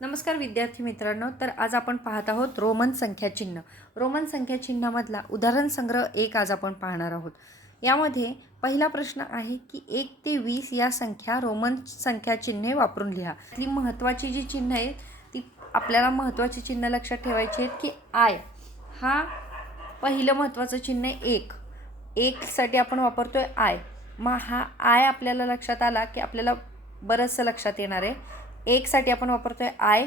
नमस्कार विद्यार्थी मित्रांनो. तर आज आपण पाहत आहोत रोमन संख्या चिन्ह. रोमन संख्या चिन्हामधला उदाहरण संग्रह 1 आज आपण पाहणार आहोत. यामध्ये पहिला प्रश्न आहे की 1 ते 20 या संख्या रोमन संख्या चिन्हे वापरून लिहा. ती महत्त्वाची जी चिन्ह आहेत ती आपल्याला महत्त्वाची चिन्ह लक्षात ठेवायची आहेत की आय हा पहिलं महत्त्वाचं चिन्ह आहे. 1 साठी आपण वापरतोय आय. मग हा आय आपल्याला लक्षात आला की आपल्याला बरंचसं लक्षात येणार आहे. 1 साठी आपण वापरतोय आय,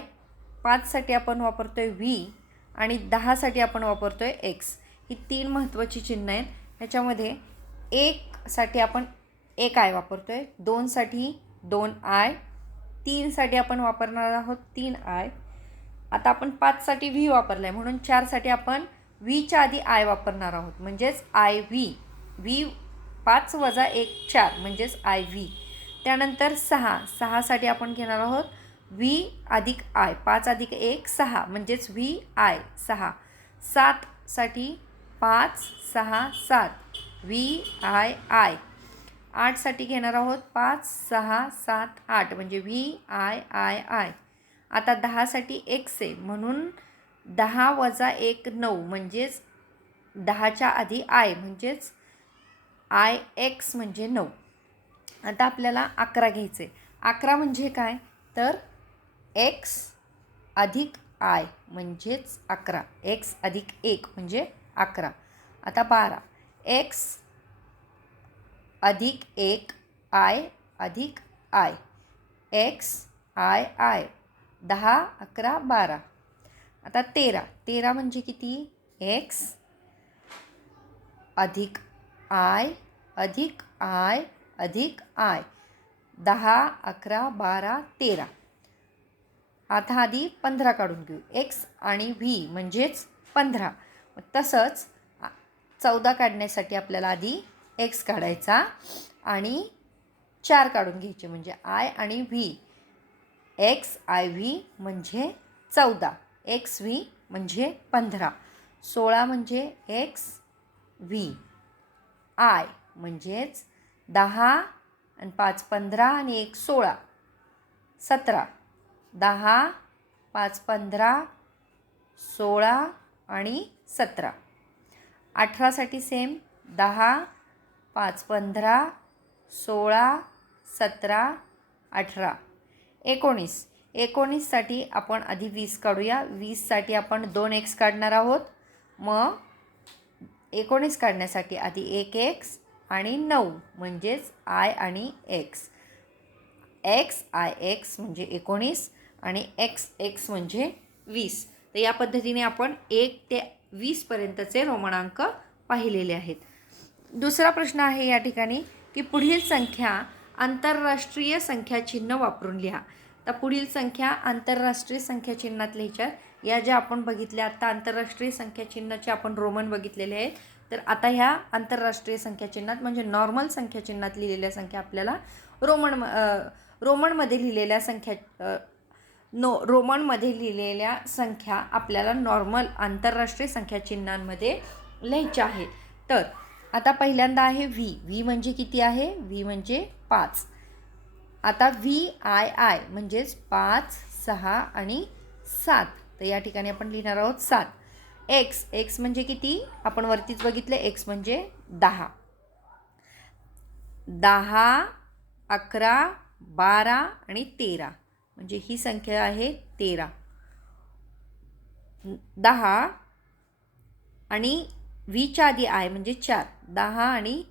5 साठी आपण वापरतोय व्ही आणि 10 साठी आपण वापरतोय एक्स. ही 3 महत्त्वाची चिन्ह आहेत. ह्याच्यामध्ये 1 साठी आपण 1 आय वापरतोय, 2 साठी 2 आय, 3 साठी आपण वापरणार आहोत 3 आय. आता आपण 5 साठी व्ही वापरलाय म्हणून 4 साठी आपण व्हीच्या आधी आय वापरणार आहोत म्हणजेच आय व्ही. व्ही 5 वजा 1 4 म्हणजेच आय व्ही. त्यानंतर 6 साठी आपण घेणार आहोत व्ही अधिक आय. 5 अधिक 1 6 म्हणजेच व्ही आय 6. 7 साठी 5 6 7 व्ही आय आय. 8 साठी घेणार आहोत 5 6 7 8 म्हणजे व्ही आय आय आय. आता 10 साठी एक्स आहे म्हणून 10 वजा 1 9 म्हणजेच 10च्या आधी आय म्हणजेच आय एक्स म्हणजे 9. आता आपल्याला 11 घ्यायचे. 11 म्हणजे काय तर एक्स अधिक आय म्हणजेच 11. एक्स अधिक 1 म्हणजे 11. आता 12 एक्स अधिक 1 आय अधिक आय. X I I. 10 11 12. आता 13 म्हणजे किती एक्स अधिक आय अधिक आय अधिक आय. 10 11 12 13. आता आधी 15 काढून घेऊ. एक्स आणि व्ही म्हणजेच 15. तसंच 14 काढण्यासाठी आपल्याला आधी एक्स काढायचा आणि 4 काढून घ्यायचे म्हणजे आय आणि व्ही. एक्स आय व्ही म्हणजे 14. एक्स व्ही म्हणजे 15. 16 म्हणजे एक्स व्ही. आय म्हणजेच 10 आणि 5 15 आणि 1 16 17. 10 5 15 16 आणि 17. 18 साठी सेम 10 5 15 16 17 18. 19 साठी आपण आधी 20 काढूया. 20 साठी आपण 2 एक्स काढणार आहोत. मग 19 काढण्यासाठी आधी 1 एक्स आणि 9 म्हणजेच आय आणि एक्स. एक्स आय एक्स म्हणजे 19 आणि एक्स एक्स म्हणजे 20. तर या पद्धतीने आपण 1 ते 20 पर्यंतचे रोमनांक पाहिलेले आहेत. दुसरा प्रश्न आहे या ठिकाणी की पुढील संख्या आंतरराष्ट्रीय संख्या चिन्ह वापरून लिहा. तर पुढील संख्या आंतरराष्ट्रीय संख्या चिन्हात लिहायच्या. या ज्या आपण बघितल्या आता आंतरराष्ट्रीय संख्या चिन्हाचे आपण रोमन बघितलेले आहेत. तर आता ह्या आंतरराष्ट्रीय संख्या चिन्हात म्हणजे नॉर्मल संख्या चिन्हात लिहिलेल्या संख्या आपल्याला रोमनमध्ये लिहिलेल्या संख्या आपल्याला नॉर्मल आंतरराष्ट्रीय संख्या चिन्हांमध्ये लिहायच्या आहेत. तर आता पहिल्यांदा आहे व्ही म्हणजे किती आहे व्ही म्हणजे 5. आता व्ही आय आय म्हणजेच 5 6 आणि 7. तर या ठिकाणी आपण लिहिणार आहोत 7. एक्स म्हणजे किती आपण वरतीच बघितले एक्स म्हणजे 10. 10 11 12 आणि 13 म्हणजे ही संख्या आहे 13. 10 आणि व्हीच्या आधी आय म्हणजे 4. 10 आणि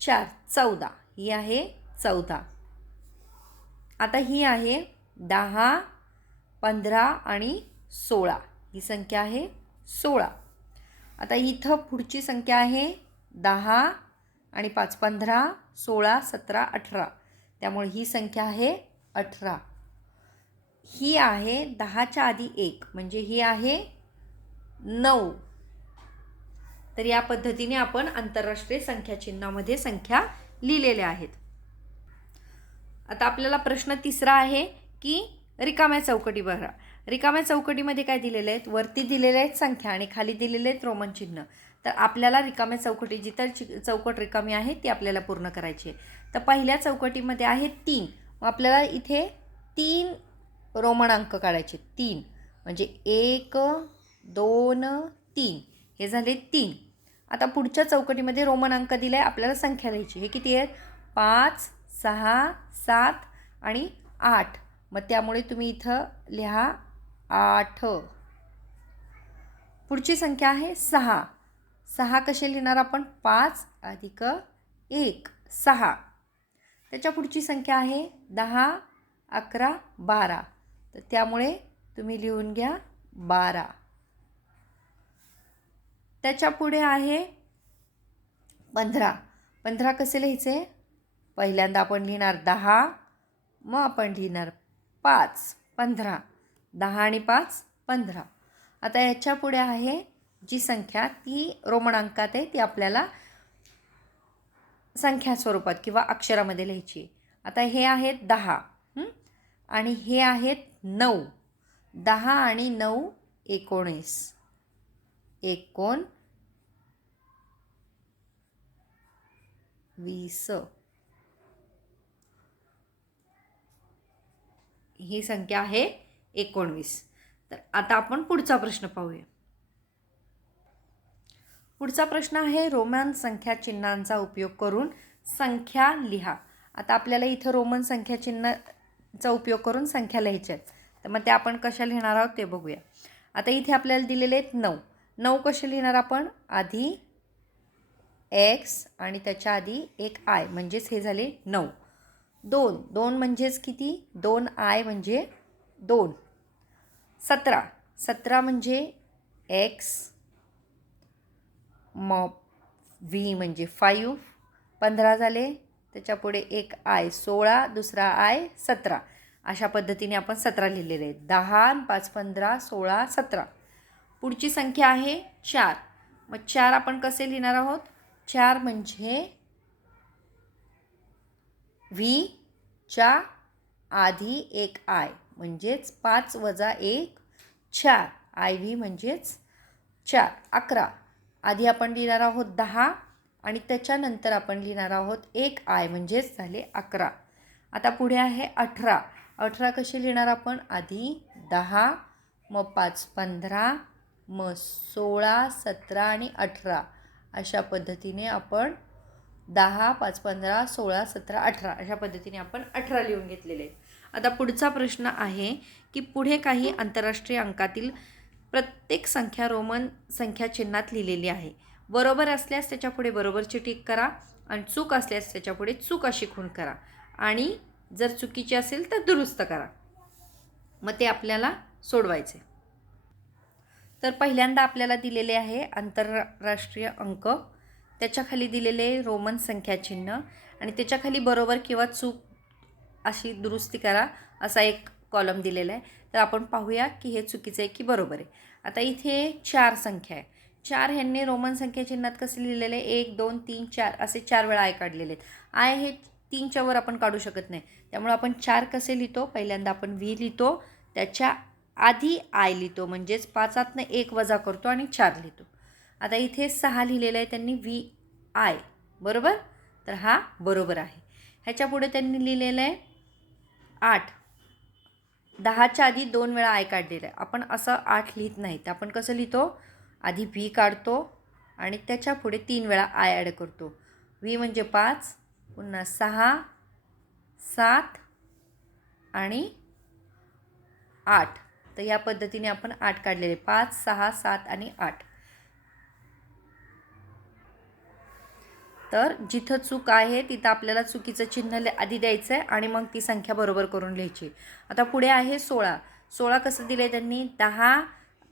4 14. ही आहे 14. आता ही आहे 10 15 आणि 16. ही संख्या आहे 16. आता इथं पुढची संख्या आहे 10 आणि 5 15 16 17 18. त्यामुळे ही संख्या आहे 18. ही आहे 10च्या आधी 1 म्हणजे ही आहे 9. तर या पद्धतीने आपण आंतरराष्ट्रीय संख्या चिन्हामध्ये संख्या लिहिलेल्या आहेत. आता आपल्याला प्रश्न तिसरा आहे की रिकाम्या चौकटी बघा. रिकाम्या चौकटीमध्ये काय दिलेले आहेत वरती दिलेले आहेत संख्या आणि खाली दिलेले आहेत रोमन चिन्ह. तर आपल्याला रिकाम्या चौकटी जिथं चौकट रिकामी आहे ती आपल्याला पूर्ण करायची आहे. तर पहिल्या चौकटीमध्ये आहे 3. मग आपल्याला इथे 3 रोमन अंक काढायचे 3, म्हणजे 1 2 3 हे झाले 3. आता पुढच्या चौकटीमध्ये रोमन अंक दिला आहे, आपल्याला संख्या लिहायची. हे किती आहेत? 5 6 7 आणि 8. मग त्यामुळे तुम्ही इथं लिहा 8. पुढची संख्या आहे 6. 6 कसे लिहिणार आपण? 5 अधिक 1 6. त्याच्या पुढची संख्या आहे 10 11 12. तर त्यामुळे तुम्ही लिहून घ्या 12. त्याच्या पुढे आहे 15. 15 कसे लिहायचे? पहिल्यांदा आपण लिहिणार 10, मग आपण लिहिणार 5 15. 10 आणि 5 15. आता याच्या पुढे आहे जी संख्या ती रोमन अंकात आहे, ती आपल्याला संख्या स्वरूपात किंवा अक्षरामध्ये लिहायची. आता हे आहेत 10 आणि हे आहेत 9. 10 आणि 9 19. 19. ही संख्या आहे 19. तर आता आपण पुढचा प्रश्न पाहूया. पुढचा प्रश्न आहे रोमन संख्या चिन्हांचा उपयोग करून संख्या लिहा. आता आपल्याला इथं रोमन संख्या चिन्हाचा उपयोग करून संख्या लिहायच्या आहेत. तर मग ते आपण कशा लिहिणार आहोत ते बघूया. आता इथे आपल्याला दिलेले आहेत 9. 9 कसे लिहिणार आपण? आधी x आणि त्याच्या आधी एक i, म्हणजेच हे झाले 9. 2 2 म्हणजेच किती? 2i म्हणजे 2. 17 17 म्हणजे x, मग v म्हणजे 5. 15 झाले, त्याच्यापुढे एक i 16, दुसरा i 17. अशा पद्धतीने आपण 17 लिहिलेले आहेत. 10 5 15 16 17. पुढची संख्या आहे 4. मग 4 आपण कसे लिहिणार आहोत? 4 म्हणजे v च्या आधी एक i, म्हणजेच 5 वजा 1 4. iv म्हणजेच 4. 11 आधी आपण लिहिणार आहोत 10 आणि त्याच्यानंतर आपण लिहिणार आहोत एक i, म्हणजेच झाले 11. आता पुढे आहे 18. 18 कसे लिहिणार आपण? आधी 10, मग 5 15, मग 16 17 आणि 18. अशा पद्धतीने आपण 10 5 15 16 17 18 अशा पद्धतीने आपण 18 लिहून घेतलेले आहेत. आता पुढचा प्रश्न आहे की पुढे काही आंतरराष्ट्रीय अंकातील प्रत्येक संख्या रोमन संख्या चिन्हात लिहिलेली आहे. बरोबर असल्यास त्याच्यापुढे बरोबरची टिक करा आणि चूक असल्यास त्याच्यापुढे चूक अशी खूण करा आणि जर चुकीची असेल तर दुरुस्त करा. मग ते आपल्याला सोडवायचे. तर पहिल्यांदा आपल्याला दिलेले आहे आंतरराष्ट्रीय अंक, त्याच्याखाली दिलेले रोमन संख्या चिन्ह आणि त्याच्याखाली बरोबर किंवा चूक अशी दुरुस्ती करा असा एक कॉलम दिलेला आहे. तर आपण पाहूया की हे चुकीचं आहे की बरोबर आहे. आता इथे 4 संख्या आहे. 4 ह्यांनी रोमन संख्या चिन्हात कसे लिहिलेले आहे? 1 2 3 4 असे 4 वेळा आय काढलेले आहेत. आय हे 3च्या वर आपण काढू शकत नाही, त्यामुळे आपण 4 कसे लिहितो? पहिल्यांदा आपण व्ही लिहितो, त्याच्या आधी आय लिहितो, म्हणजेच 5तनं 1 वजा करतो आणि 4 लिहितो. आता इथे 6 लिहिलेलं आहे त्यांनी व्ही आय, बरोबर? तर हा बरोबर आहे. ह्याच्या पुढे त्यांनी लिहिलेलं आहे 8. 10च्या आधी 2 वेळा आय काढलेलं आहे. आपण असं 8 लिहित नाही, तर आपण कसं लिहितो? आधी व्ही काढतो आणि त्याच्या पुढे 3 वेळा आय ॲड करतो. व्ही म्हणजे 5, पुन्हा 6 7 आणि 8. तर या पद्धतीने आपण 8 काढलेले. 5 6 7 आणि 8. तर जिथं चूक आहे तिथं आपल्याला चुकीचं चिन्ह आधी द्यायचं आहे आणि मग ती संख्या बरोबर करून लिहायची. आता पुढे आहे 16. 16 कसं दिलं आहे त्यांनी? 10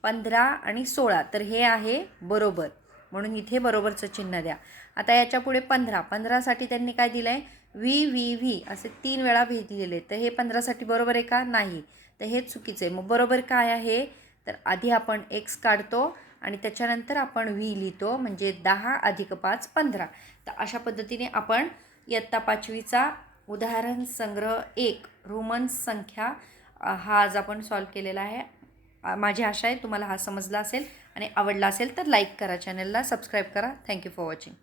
15 आणि 16. तर हे आहे बरोबर, म्हणून इथे बरोबरचं चिन्ह द्या. आता याच्या पुढे 15. 15साठी त्यांनी काय दिलं आहे? व्ही व्ही व्ही असे 3 वेळा व्ही दिलेले. तर हे 15साठी बरोबर आहे का? नाही. तर हे चुकीचं आहे. मग बरोबर काय आहे? तर आधी आपण एक्स काढतो आणि त्याच्यानंतर आपण व्ही लिहितो, म्हणजे 10 अधिक 5 15. तर अशा पद्धतीने आपण इयत्ता 5वीचा उदाहरण संग्रह 1 रोमन संख्या हा आज आपण सॉल्व केलेला आहे. माझी आशा आहे तुम्हाला हा समजला असेल आणि आवडला असेल तर लाईक करा, चॅनलला सबस्क्राईब करा. Thank you for watching.